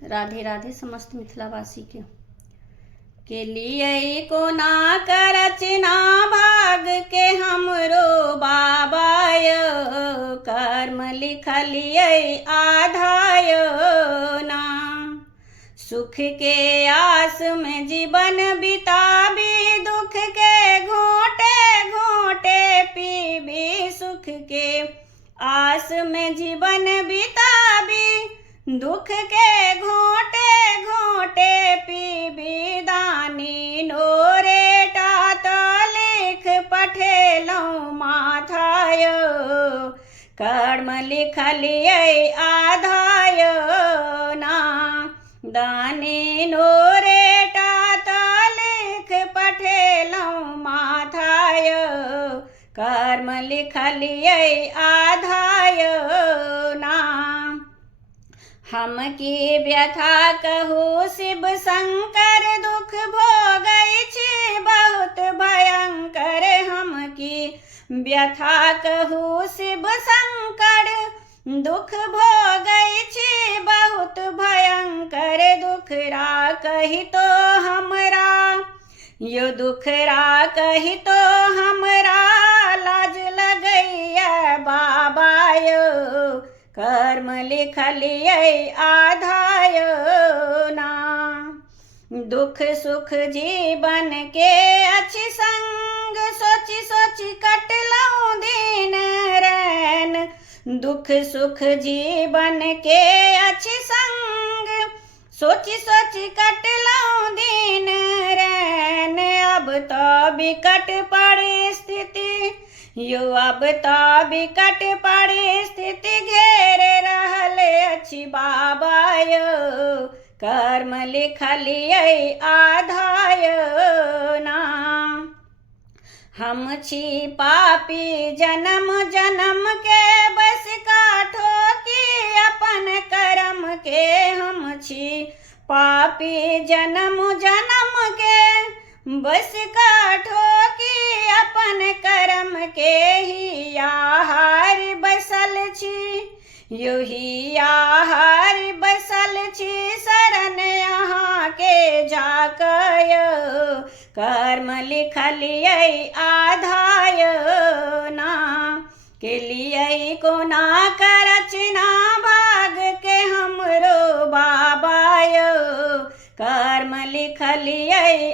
राधे राधे समस्त मिथिलावासी के लिए को ना करचना भाग के हमरो बाबाय कर्म लिखलिए आधाय ना सुख के आस में जीवन बिताबी दुख के घोंटे घोंटे पीबी सुख के आस में जीवन बिताबी दुख के घोंटे घोंटे पीबी दानी नोरे टात लिख पठेलौ माथाय कर्म लिखलिए आधाय ना दानी नोरे टात लिख पठेलौ माथाय कर्म लिखलिए आधाय ना हम की व्यथा कहू शिव शंकर दुख भोगै छी बहुत भयंकर हम की व्यथा कहू शिव शंकर दुख भोगै छी बहुत भयंकर दुखरा कही तो हमरा यो दुखरा कही तो हमरा लाज लगैया बाबाय कर्म लिखलिए आधाय ना दुख सुख जीवन के अच्छी संग सोची सोची कटलौ दिन रैन दुख सुख जीवन के अच्छी संग सोची सोची कटलौ दिन रैन अब तो विकट परिस्थिति यो अब तो विकट परिस्थिति घेर रहल अछि बाबाय कर्म लिखलिए आधाय ना हम छी पापी जन्म जन्म के बस काठो की अपन कर्म के हम छी पापी जन्म जन्म के बस काठो की अपन कर्म के ही आहार बसल छी यो ही आहार बसल छी शरण यहाँ के जाकय कर्म लिखलिए आधाय ना के लिए को ना करचना भाग के हमरो बाबाय कर्म लिखलिए